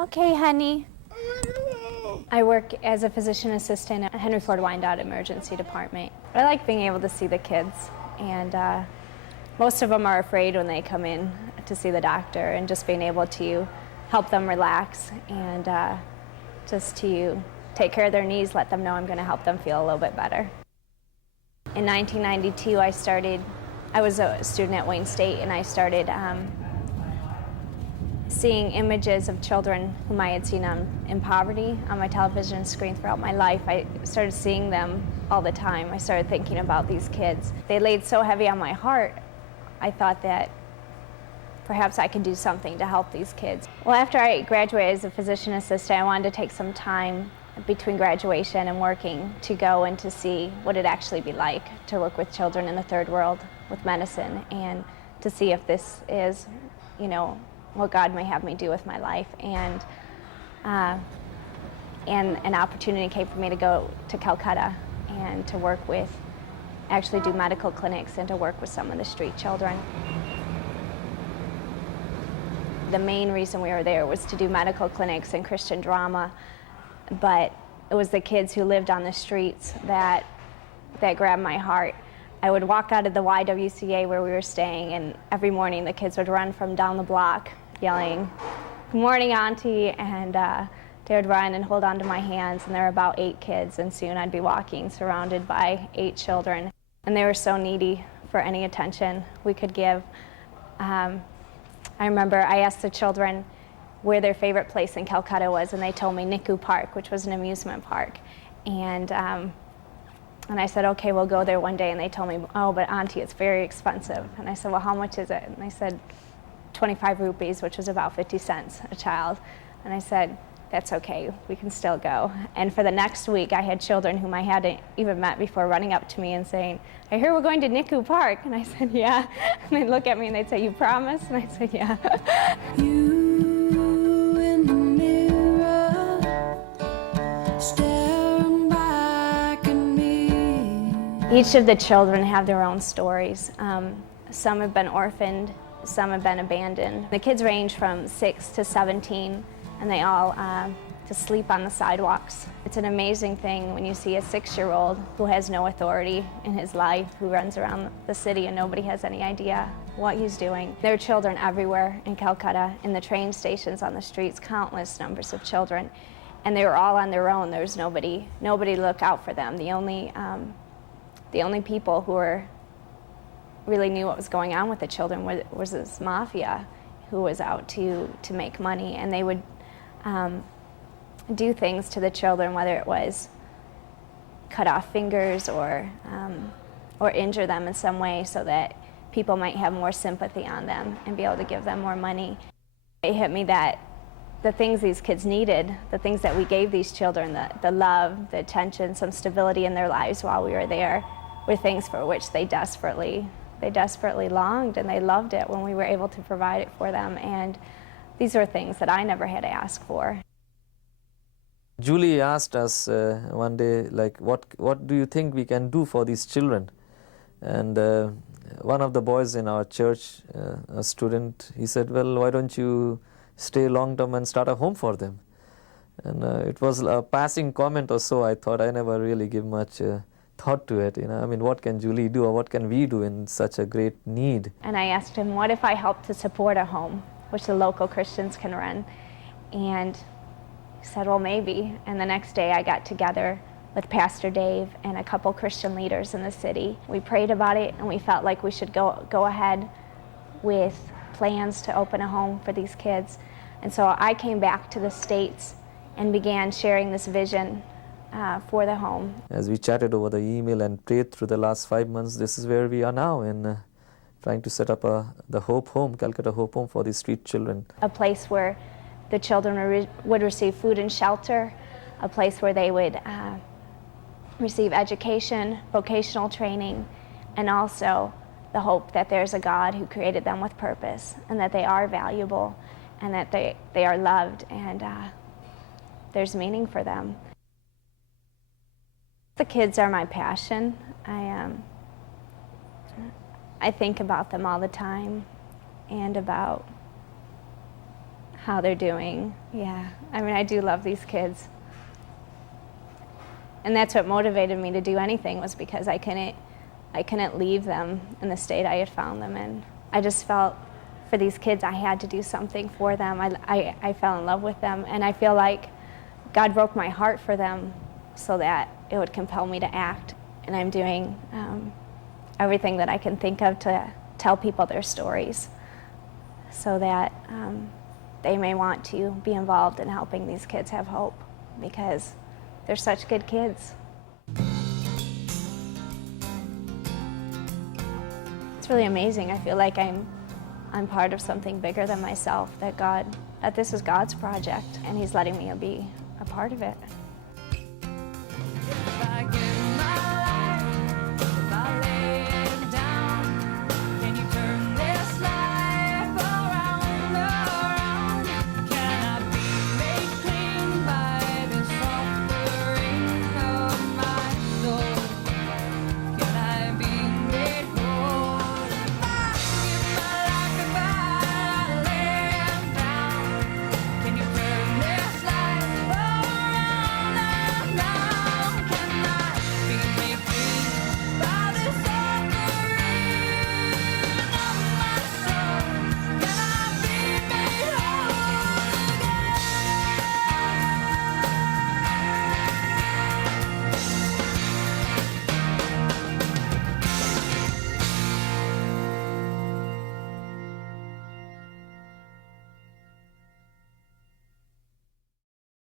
Okay, honey. I work as a physician assistant at Henry Ford Wyandotte Emergency Department. I like being able to see the kids, and most of them are afraid when they come in to see the doctor, and just being able to help them relax and just to take care of their needs, let them know I'm going to help them feel a little bit better. In 1992, I was a student at Wayne State, and I started seeing images of children whom I had seen in poverty on my television screen throughout my life. I started seeing them all the time. I started thinking about these kids. They laid so heavy on my heart, I thought that perhaps I could do something to help these kids. Well, after I graduated as a physician assistant, I wanted to take some time between graduation and working to go and to see what it'd actually be like to work with children in the third world with medicine, and to see if this is, what God may have me do with my life. And an opportunity came for me to go to Calcutta and to work with, actually do medical clinics and to work with some of the street children. The main reason we were there was to do medical clinics and Christian drama, but it was the kids who lived on the streets that grabbed my heart. I would walk out of the YWCA where we were staying, and every morning the kids would run from down the block yelling, "Good morning, Auntie," and they would run and hold onto my hands, and there were about 8 kids, and soon I'd be walking surrounded by 8 children. And they were so needy for any attention we could give. I remember I asked the children where their favorite place in Calcutta was, and they told me Niku Park, which was an amusement park. And I said, okay, we'll go there one day. And they told me, oh, but Auntie, it's very expensive. And I said, well, how much is it? And they said 25 rupees, which was about 50 cents a child. And I said, that's okay, we can still go. And for the next week, I had children whom I hadn't even met before running up to me and saying, I hear we're going to Niku Park. And I said, yeah. And they'd look at me and they'd say, you promise? And I said, yeah. You in the mirror, staring back at me. Each of the children have their own stories. Some have been orphaned, some have been abandoned. The kids range from 6 to 17, and they all just sleep on the sidewalks. It's an amazing thing when you see a 6-year-old who has no authority in his life, who runs around the city and nobody has any idea what he's doing. There are children everywhere in Calcutta, in the train stations, on the streets, countless numbers of children. And they were all on their own. There was nobody to look out for them. The only people who really knew what was going on with the children was this mafia who was out to make money, and they would do things to the children, whether it was cut off fingers or injure them in some way so that people might have more sympathy on them and be able to give them more money. It hit me that the things these kids needed, the things that we gave these children, the love, the attention, some stability in their lives while we were there, were things for which they desperately longed, and they loved it when we were able to provide it for them. And these were things that I never had to ask for. Julie asked us one day, like, what do you think we can do for these children? And one of the boys in our church, a student, he said, well, why don't you stay long term and start a home for them? And it was a passing comment or so. I thought, I never really give much thought to it. I mean, what can Julie do, or what can we do in such a great need? And I asked him, what if I helped to support a home which the local Christians can run? And he said, well, maybe. And the next day I got together with Pastor Dave and a couple Christian leaders in the city. We prayed about it, and we felt like we should go ahead with plans to open a home for these kids. And so I came back to the States and began sharing this vision for the home. As we chatted over the email and prayed through the last 5 months, this is where we are now, in trying to set up the Hope Home, Calcutta Hope Home for the street children. A place where the children would receive food and shelter, a place where they would receive education, vocational training, and also the hope that there's a God who created them with purpose, and that they are valuable, and that they are loved, and there's meaning for them. The kids are my passion. I think about them all the time, and about how they're doing. Yeah, I mean, I do love these kids. And that's what motivated me to do anything, was because I couldn't leave them in the state I had found them in. I just felt for these kids I had to do something for them. I fell in love with them, and I feel like God broke my heart for them so that it would compel me to act. And I'm doing everything that I can think of to tell people their stories so that they may want to be involved in helping these kids have hope, because they're such good kids. It's really amazing. I feel like I'm part of something bigger than myself, that this is God's project, and He's letting me be a part of it.